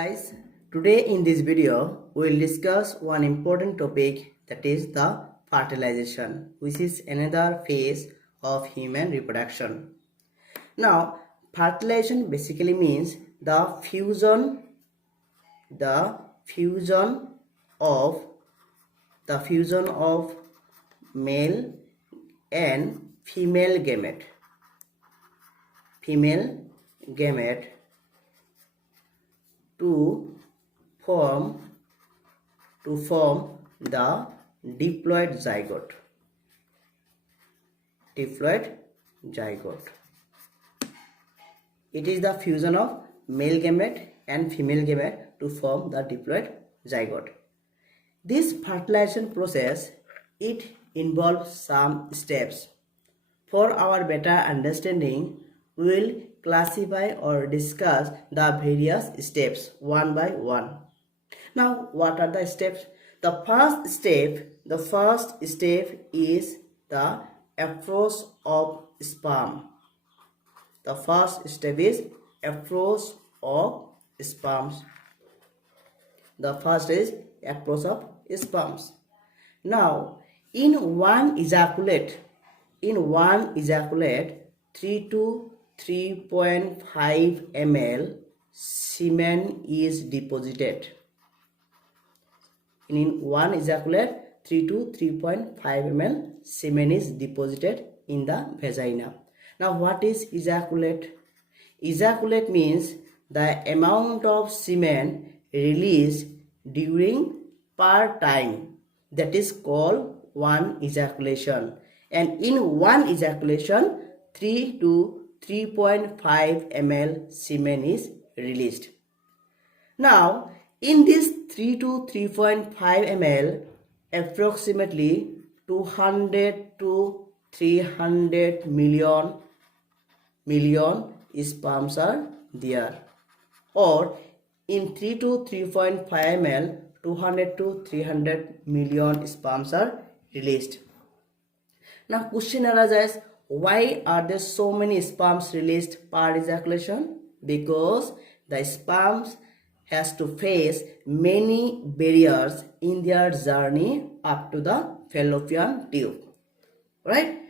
guys, today in this video we will discuss one important topic, that is the fertilization, which is another phase of human reproduction. Now fertilization basically means the fusion of male and female gamete to form the diploid zygote. It is the fusion of male gamete and female gamete to form the diploid zygote. This fertilization process, it involves some steps. For our better understanding, we will classify or discuss the various steps one by one. Now, what are the steps? The first step is the approach of sperm. The first step is approach of sperms. The first is approach of sperms. Now, in one ejaculate, 3 to 3.5 ml semen is deposited. In one ejaculate, 3 to 3.5 ml semen is deposited in the vagina. Now, what is ejaculate? Ejaculate means the amount of semen released during per time, that is called one ejaculation. And in one ejaculation, 3 to 3.5 ml semen is released. Now, in this 3 to 3.5 ml, approximately 200 to 300 million sperms are there. Or in 3 to 3.5 ml, 200 to 300 million sperms are released. Now question arises, why are there so many sperms released per ejaculation? Because the sperms has to face many barriers in their journey up to the fallopian tube. Right?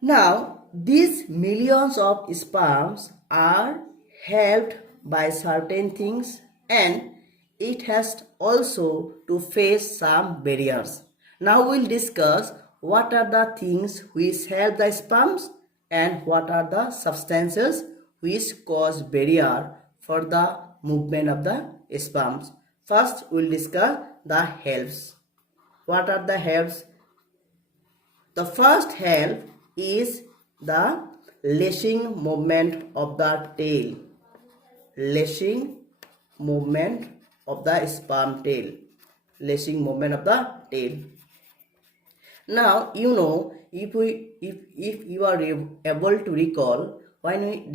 Now these millions of sperms are helped by certain things, and it has also to face some barriers. Now we'll discuss what are the things which help the sperms and what are the substances which cause barrier for the movement of the sperms. First, we'll discuss the helps. What are the helps? The first help is the lashing movement of the tail. Lashing movement of the sperm tail. Lashing movement of the tail. Now, you know, if you are able to recall, when we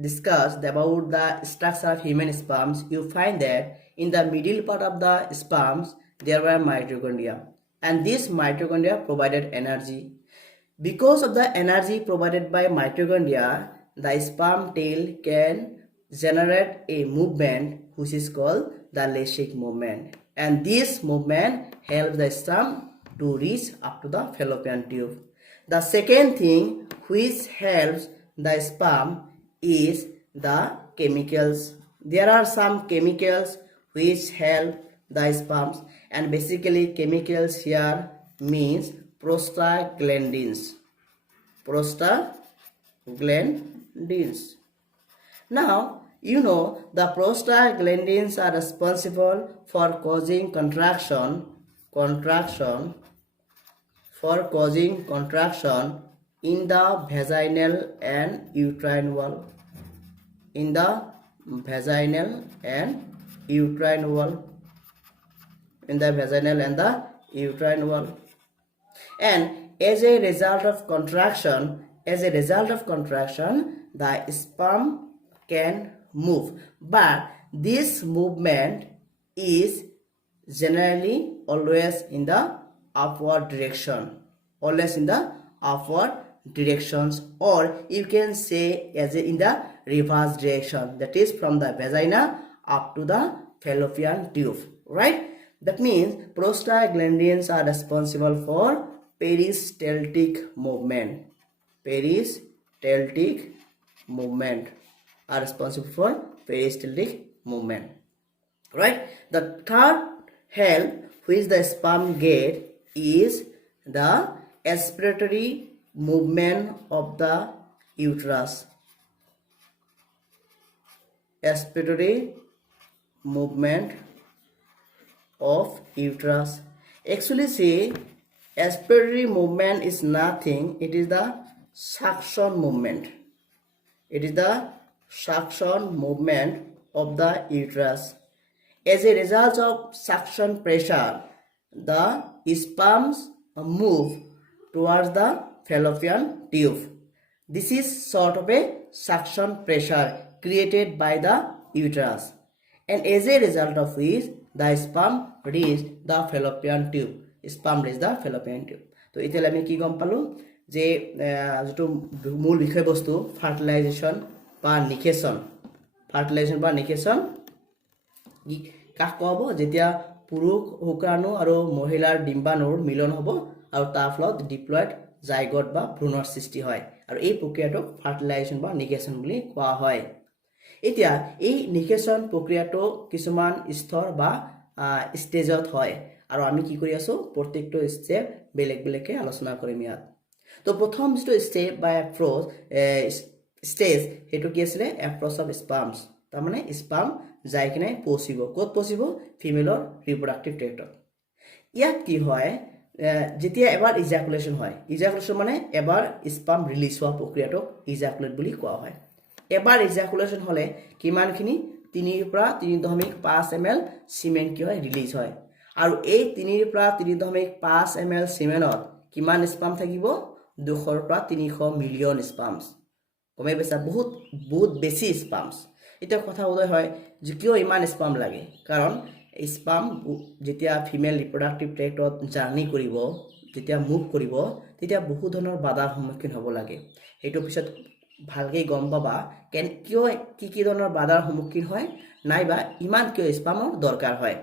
discussed about the structure of human sperms, you find that in the middle part of the sperms there were mitochondria, and this mitochondria provided energy. Because of the energy provided by mitochondria, the sperm tail can generate a movement which is called the lashing movement, and this movement helps the sperm to reach up to the fallopian tube. The second thing which helps the sperm is the chemicals. There are some chemicals which help the sperms, and basically chemicals here means prostaglandins. Now, you know, the prostaglandins are responsible for causing contraction in the vaginal and uterine wall. In the vaginal and uterine wall. And as a result of contraction, the sperm can move. But this movement is generally always in the upward direction. Or you can say as in the reverse direction, that is from the vagina up to the fallopian tube, right? That means prostaglandins are responsible for peristaltic movement. Peristaltic movement are responsible for peristaltic movement, right? The third help which the sperm get is the aspiratory movement of the uterus. Aspiratory movement of uterus. Actually say aspiratory movement is nothing, it is the suction movement. It is the suction movement of the uterus. As a result of suction pressure, the sperms move towards the fallopian tube. This is sort of a suction pressure created by the uterus, and as a result of which the sperm reach the fallopian tube. Sperm reach the fallopian tube. So এতিয়া আমি কি গম পালো যে যেটো মূল বিষয়বস্তু fertilisation বা নিকেশন, ফার্টিলাইজেশন বা নিকেশন কাক কব যেতিয়া পুৰুষ শুক্ৰাণু আৰু মহিলাৰ ডিম্বাণুৰ মিলন হ'ব আৰু তাৰ ফলত ডিপ্লয়েড জাইগট বা ভ্ৰূণৰ সৃষ্টি হয়, আৰু এই প্ৰক্ৰিয়াটোক ফাৰ্টিলাইজেশন বা নিকেশন বুলি কোৱা হয়। এতিয়া এই নিকেশন প্ৰক্ৰিয়াটো কিছুমান স্তৰ বা ষ্টেজত হয়, আৰু আমি কি কৰি আছো প্ৰত্যেকটো ষ্টেপ বেলেগ বেলেগকে আলোচনা কৰিম ইয়াত। তো প্ৰথম যেটো ষ্টেপ বা এপ্ৰোচ ষ্টেজ হেতু কি আছিল এপ্ৰোচ অফ স্পাৰ্মছ, তাৰ মানে স্পাৰ্ম যাই কিনে পৌঁছিব ক'ত পৌঁছিব ফিমেলৰ ৰিপ্ৰডাক্টিভ ট্ৰেক্টত। ইয়াত কি হয় যেতিয়া এবাৰ ইজাকুলেশ্যন হয়, ইজাকুলেশ্যন মানে এবাৰ স্পাৰ্ম ৰিলিজ হোৱা প্ৰক্ৰিয়াটোক ইজাকুলেট বুলি কোৱা হয়। এবাৰ ইজাকুলেশ্যন হলে কিমানখিনি 3 পৰা 3.5 ml সিমেন কি হয় ৰিলিজ হয়, আৰু এই 3 পৰা 3.5 ml সিমেনত কিমান স্পাৰ্ম থাকিব 200 পৰা 300 মিলিয়ন স্পাৰ্মছ। কমে বেছা বহুত বেছি স্পাৰ্মছ। এটা কথা উদয় হয় যে কিয় ইমান স্পাৰ্ম লাগে, কাৰণ স্পাৰ্ম যেতিয়া ফিমেল ৰিপ্ৰডাক্টিভ ট্ৰেক্টত জাৰ্নি কৰিব, যেতিয়া মুভ কৰিব, তেতিয়া বহু ধৰণৰ বাধাৰ সন্মুখীন হ'ব লাগে। এইটো পিছত ভালকে গম পাবা কিয় কি ধৰণৰ বাধাৰ সন্মুখীন হয়, নাইবা ইমান কিয় স্পাৰ্মৰ দৰকাৰ হয়।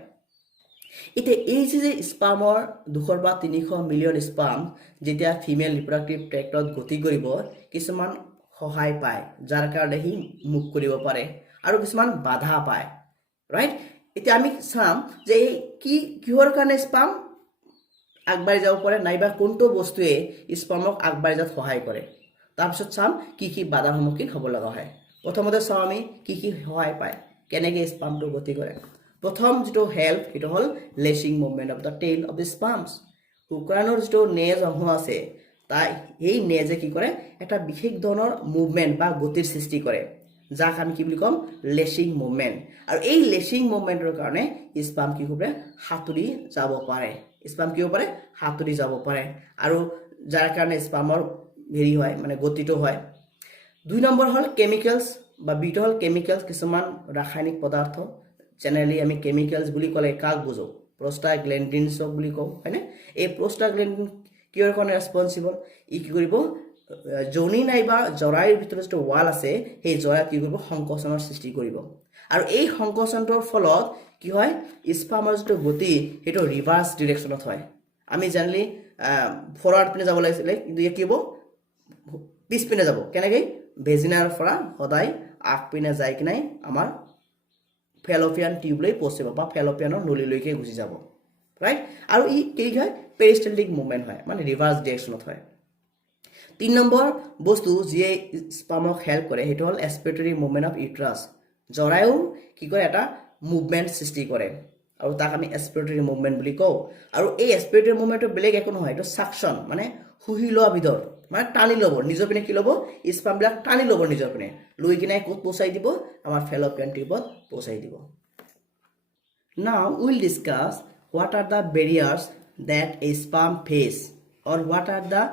এতিয়া এই যে স্পাৰ্মৰ 200 বা 300 মিলিয়ন স্পাৰ্ম যেতিয়া ফিমেল ৰিপ্ৰডাক্টিভ ট্ৰেক্টত গতি কৰিব, কিছুমান সহায় পায় যাৰ কাৰণে সি মুভ কৰিব পাৰে, আৰু কিছুমান বাধা পায়, ৰাইট? এতিয়া আমি চাম যে কিহৰ কাৰণে স্পাৰ্ম আগবাঢ়ি যাব পাৰে, নাইবা কোনটো বস্তুৱে স্পাৰ্মক আগবাঢ়ি যাত সহায় কৰে। তাৰপিছত চাম কি বাধাৰ সন্মুখীন হ'ব লগা হয়। প্ৰথমতে চাওঁ আমি কি সহায় পায়, কেনেকৈ স্পাৰ্মটো গতি কৰে। প্ৰথম যেটো হেল্প সেইটো হ'ল lashing movement of the tail of the sperms. শুক্ৰাণুৰ যেটো নেজ অংশ আছে তাই এই নেজে কি কৰে এটা বিশেষ ধৰণৰ মুভমেণ্ট বা গতিৰ সৃষ্টি কৰে, যাক আমি কি বুলি কম লেচিং মুভমেণ্ট। আৰু এই লেচিং মুভমেণ্টৰ কাৰণে স্পাৰ্ম কি কৰে হাতুৰি যাব পাৰে, স্পাৰ্ম কি হ'ব পাৰে হাতুৰি যাব পাৰে, আৰু যাৰ কাৰণে স্পাৰ্মৰ হেৰি হয় মানে গতিটো হয়। 2 নম্বৰ হ'ল কেমিকেলছ বা বিটো হ'ল কেমিকেলছ, কিছুমান ৰাসায়নিক পদাৰ্থ। জেনেৰেলি আমি কেমিকেলছ বুলি ক'লে কাক বুজো প্ৰষ্টাগ্লেণ্ডিনছক বুলি কওঁ, হয়নে? এই প্ৰষ্টাগ্লেণ্ডিন কিহৰ কাৰণে ৰেছপন্সিবল, ই কি কৰিব যৌনি নাইবা জৰাইৰ ভিতৰত যেটো ৱাল আছে সেই জৰাত কি কৰিব সংকোচনৰ সৃষ্টি কৰিব, আৰু এই সংকোচনটোৰ ফলত কি হয় স্পাৰ্মৰ যেটো গতি সেইটো ৰিভাৰ্স ডিৰেকশ্যনত হয়। আমি জেনেৰেলি ফৰৱাৰ্ড পিনে যাব লাগিছিলে, কিন্তু কি হ'ব পিছ পিনে যাব। কেনেকৈ ভেজিনাৰ পৰা সদায় আগ পিনে যাই কিনে আমাৰ ফেলোপিয়ান টিউবলৈ পৌঁছিব বা ফেলোপিয়ানৰ নলীলৈকে গুচি যাব, ৰাইট? আৰু ই কি হয় পেৰিষ্টেলটিক মুভমেণ্ট হয়, মানে ৰিভাৰ্স ডিৰেকশ্যনত হয়। 3 নম্বৰ বস্তু যিয়ে স্পাৰ্মক হেল্প কৰে সেইটো হ'ল এস্পিৰেটৰী মুভমেণ্ট অফ ইউট্ৰাছ। জৰায়ু কি কৰে এটা মুভমেণ্ট সৃষ্টি কৰে, আৰু তাক আমি এস্পিৰেটৰী মুভমেণ্ট বুলি কওঁ। আৰু এই এস্পিৰেটৰী মুভমেণ্টটো বেলেগ একো নহয়, এইটো সাকশন মানে শুহি লোৱা বিধৰ, মানে টানি ল'ব নিজৰ পিনে, কি ল'ব স্পাৰ্মবিলাক টানি ল'ব নিজৰ পিনে, লৈ কিনে ক'ত পৌঁছাই দিব আমাৰ ফেলোপিয়ান টিউবত পৌঁছাই দিব। Now we will discuss what are the barriers that a sperm face, or what are the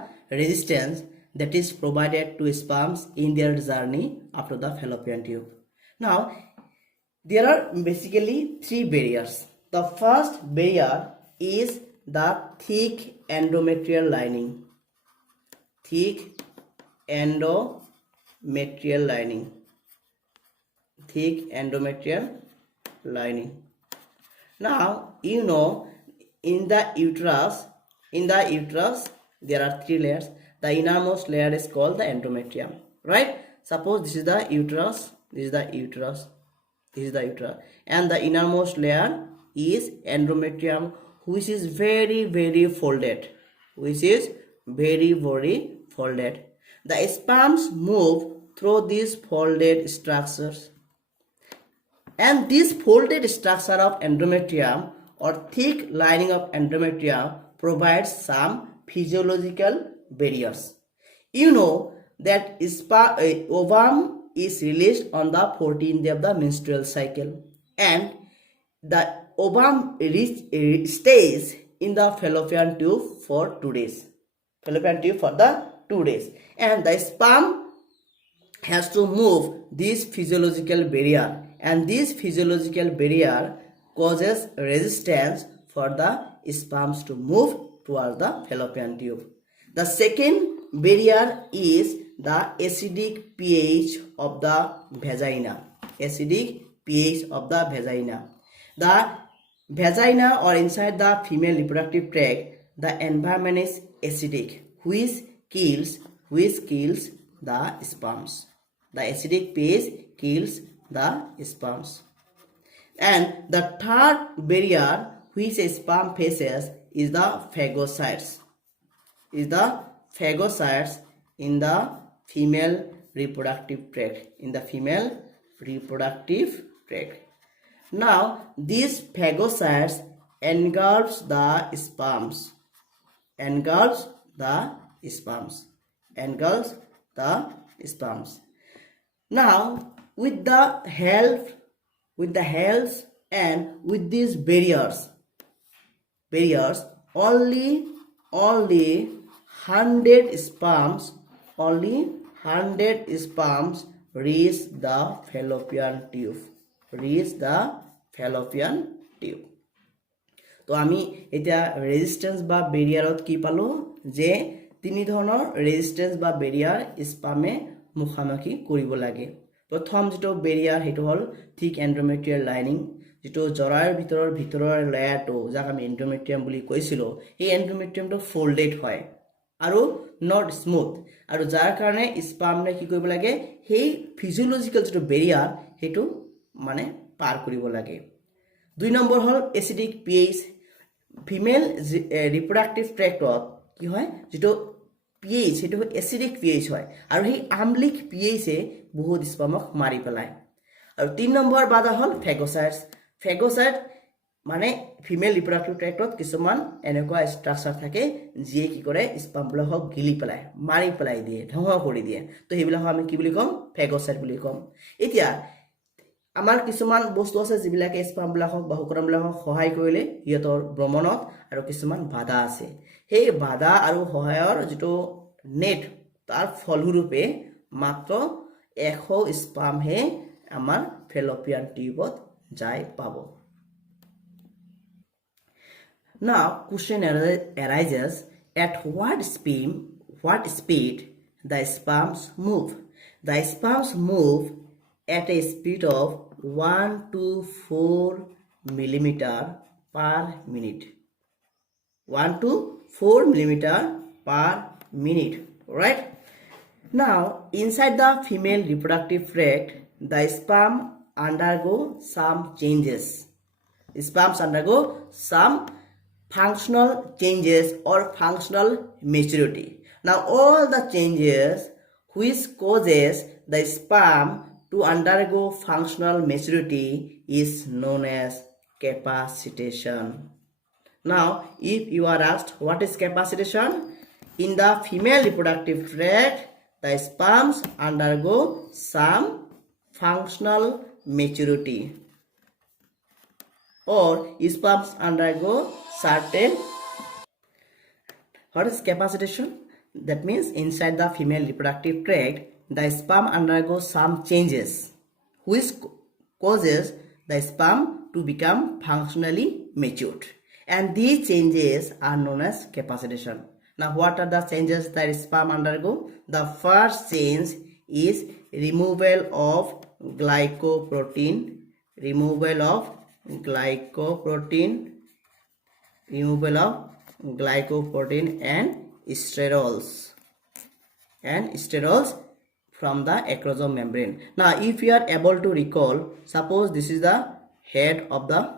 resistance that is provided to sperms in their journey up to the fallopian tube. Now there are basically 3 barriers. The first barrier is the thick endometrial lining. Thick endometrial lining. Thick endometrial lining. Now, you know, in the uterus, there are three layers. The innermost layer is called the endometrium, right? Suppose this is the uterus, this is the uterus, this is the uterus, and the innermost layer is endometrium, which is very folded, which is very folded. The sperms move through these folded structures, and this folded structure of endometrium or thick lining of endometrium provides some physiological barriers. You know that ovum is released on the 14th day of the menstrual cycle, and the ovum stays in the fallopian tube for 2 days. Fallopian tube for the 2 days, and the sperm has to move this physiological barrier, and this physiological barrier causes resistance for the sperms to move towards the fallopian tube. The second barrier is the acidic pH of the vagina. Acidic pH of the vagina. The vagina or inside the female reproductive tract, the environment is acidic, which kills the sperms. The acidic pH kills the sperms. And the third barrier which a sperm faces is the phagocytes. In the female reproductive tract. Now, these phagocytes engulfs the sperms. Now, with the help and with these barriers, only 100 sperms reach the fallopian tube. তো আমি এটা resistance বা বেরিয়ারত কি পালো যে তিনি ধৰণৰ ৰেজিস্ট্যান্স বা বেৰিয়াৰ স্পামে মুখামুখি কৰিব লাগে। প্ৰথম যেটো বেৰিয়াৰ হেটো হল থিক এন্ডোমেট্ৰিয়াল লাইনিং, যেটো জৰাৰ ভিতৰৰ লেয়াৰটো যাক আমি এন্ডোমেট্ৰিয়াম বুলি কৈছিলো, এই এন্ডোমেট্ৰিয়ামটো ফোল্ডেড হয় আৰু নট স্মুথ, আৰু যাৰ কাৰণে স্পামে কি কৰিব লাগে, সেই ফিজিওলজিক্যাল যেটো বেৰিয়াৰ হেটো মানে পাৰ কৰিব লাগে। 2 নম্বৰ হল এসিডিক পিএইচ। ফিমেল রিপ্রোডাক্টিভ ট্র্যাক্টত কি হয়, যেটো পিএইচ সেটো এসিডিক পিএইচ হয়, আৰু সেই আমলিক পিএইচে বহুত স্পামক মাৰি পেলায়। আৰু 3 নম্বৰ বাধা হল ফেগোসাইট মানে ফিমেল রিপ্রোডাক্টিভ ট্র্যাক্টত কিছুমান এনেকুৱা স্ট্ৰাকচাৰ থাকে যিয়ে কি কৰে স্পামবিলাকক গিলি পেলায়, মাৰি পেলাই দিয়ে, ধ্বংস কৰি দিয়ে। তো সেইবিলাকক আমি কি বুলি কম, ফেগোসাইট বুলি কম। এতিয়া আমাৰ কিছুমান বস্তু আছে যিবিলাকে স্পামবিলাকক বা শুক্ৰাণুবিলাকক সহায় কৰিলে ইহঁতৰ ভ্ৰমণত, আৰু কিছুমান বাধা আছে। সেই বাধা আৰু সহায়ৰ যেটো নেট তাৰ ফলস্বৰূপে মাত্ৰ 100 স্পামহে আমাৰ ফেলোপিয়ান টিউবত যায় পাব। Now, question arises, at what speed the sperms move? The sperms move at a speed of 1 to 4 millimeter per minute. 1 to 4 millimeter per minute, right? Now, inside the female reproductive tract, the sperm undergo some changes. Sperms undergo some functional changes or functional maturity. Now, all the changes which causes the sperm to undergo functional maturity is known as capacitation. Now, if you are asked what is capacitation, in the female reproductive tract, the sperms undergo some functional maturity, or sperms undergo certain. What is capacitation? That means inside the female reproductive tract, the sperm undergoes some changes which causes the sperm to become functionally matured, and these changes are known as capacitation. Now, what are the changes that sperm undergo? The first change is removal of glycoprotein glycoprotein, removal of glycoprotein and sterols from the acrosome membrane. Now if you are able to recall, suppose this is the head of the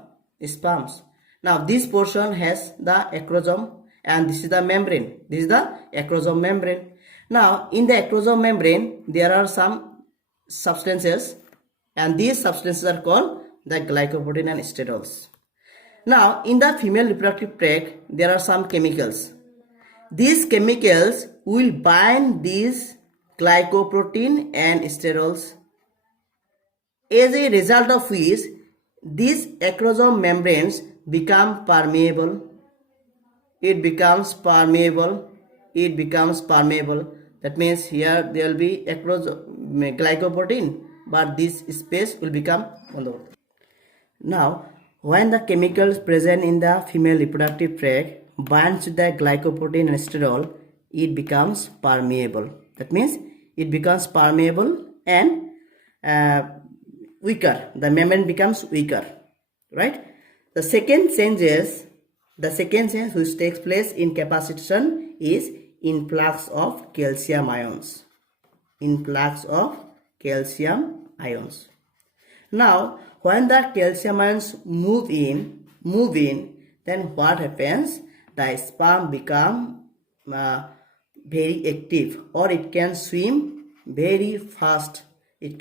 sperms. Now this portion has the acrosome and this is the membrane. This is the acrosome membrane. Now in the acrosome membrane there are some substances, and these substances are called the glycoprotein and sterols. Now in the female reproductive tract there are some chemicals. These chemicals will bind these glycoprotein and sterols, as a result of which these acrosome membranes become permeable. It becomes permeable. That means here there will be glycoprotein, but this space will become bondable. Now when the chemicals present in the female reproductive tract binds to the glycoprotein and sterol, it becomes permeable. That means it becomes permeable and weaker. The membrane becomes weaker, right? The second change which takes place in capacitation is influx of calcium ions. Now when the calcium ions move in, then what happens? The sperm become very active, or it can swim very fast. Or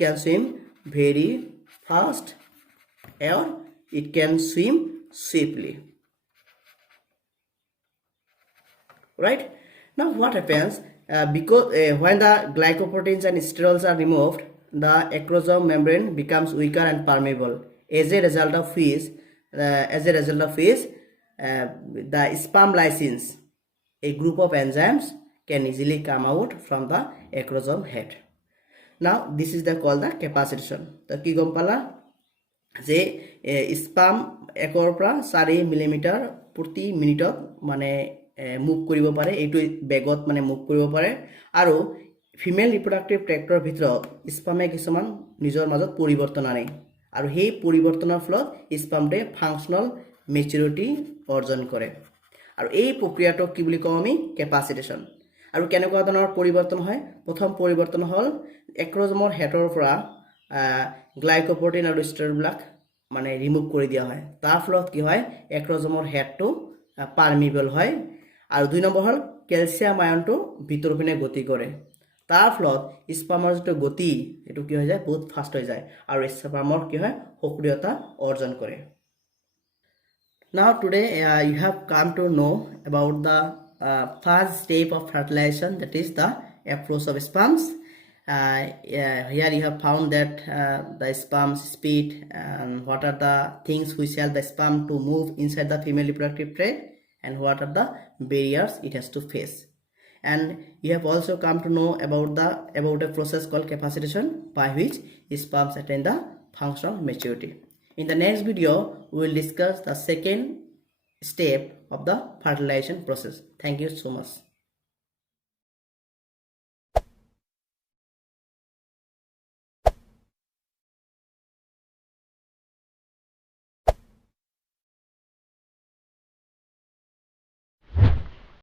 it can swim swiftly. Right? Now what happens? Because when the glycoproteins and sterols are removed, the acrosome membrane becomes weaker and permeable. As a result of which, the sperm lysins, a group of enzymes, can easily come out from the acrosome head. Now this is called the capacitation. The ki gom pala je sperm 1 পৰা 4 millimetre প্ৰতি মিনিটত মানে move কৰিব পাৰে, এইটো বেগত মানে move কৰিব পাৰে। আৰু ফিমেল ৰিপ্ৰডাক্টিভ ট্ৰেক্টৰ ভিতৰত স্পামে কিছুমান নিজৰ মাজত পৰিৱৰ্তন আনে, আৰু সেই পৰিৱৰ্তনৰ ফলত স্পামটোৱে ফাংচনাল মেচুৰিটি অৰ্জন কৰে। আৰু এই প্ৰক্ৰিয়াটোক কি বুলি কওঁ আমি? কেপাচিটেশ্যন। আৰু কেনেকুৱা ধৰণৰ পৰিৱৰ্তন হয়? প্ৰথম পৰিৱৰ্তন হ'ল এক্ৰজমৰ হেডৰ পৰা গ্লাইকোপ্ৰটিন আৰু ষ্টেৰবিলাক মানে ৰিমুভ কৰি দিয়া হয়। তাৰ ফলত কি হয়? এক্ৰজমৰ হেডটো পাৰমিবল হয়। আৰু 2 নম্বৰ হ'ল ক্যালসিয়াম আয়নটো ভিতৰ পিনে গতি কৰে। তাৰ ফলত স্পামৰ যেটো গতি এটো কি হৈ যায়? বহুত ফাস্ট হৈ যায়, আৰু স্পামৰ কি হয়? সক্ৰিয়তা অৰ্জন কৰে। Now today you have come to know about the first step of fertilization, that is the approach of sperms. Here you have found that the sperm's speed and what are the things which help the sperm to move inside the female reproductive tract, and what are the barriers it has to face. And you have also come to know about a process called capacitation, by which sperms attain the functional maturity. In the next video we will discuss the second step of the fertilization process. Thank you so much.